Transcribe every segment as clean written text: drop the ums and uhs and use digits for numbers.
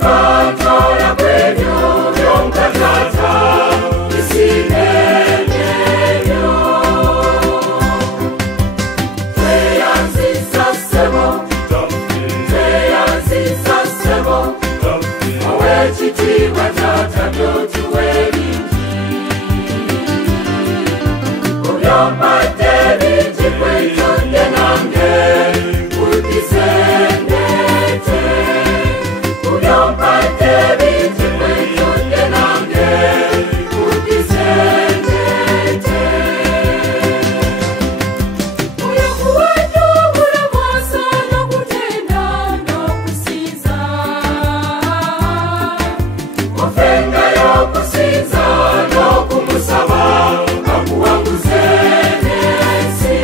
Mkantora kwenyu yomkatata isinenenyo Tweyanziza Ssebo Tweyanziza Ssebo Owekitiibwa taata byotuwe bingi Kubyompadde bingi kwetondde nange kudisendete Kubyompadde bingi kwetondde nange kudisendete Oyo kuwadde obulamu asaana okutenda n'okusinza Ofengayo okusinza n'okumusaba akuwanguze n'ensi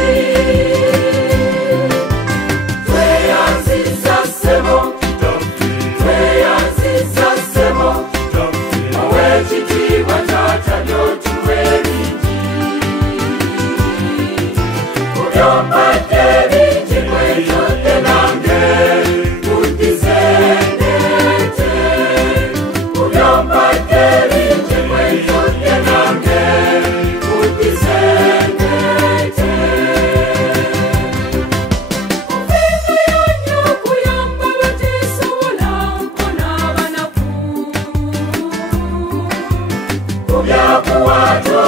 Tweyanziza Ssebo Tweyanziza Ssebo Owekitiibwa taata byotuwe bingi Kubyompadde bingi kwetondde nange kudisendete Kubyompadde bingi kwetondde nange kudisendete Ofengayo nnyo okuyamba abateesobola n'abanaku Kubyakuwato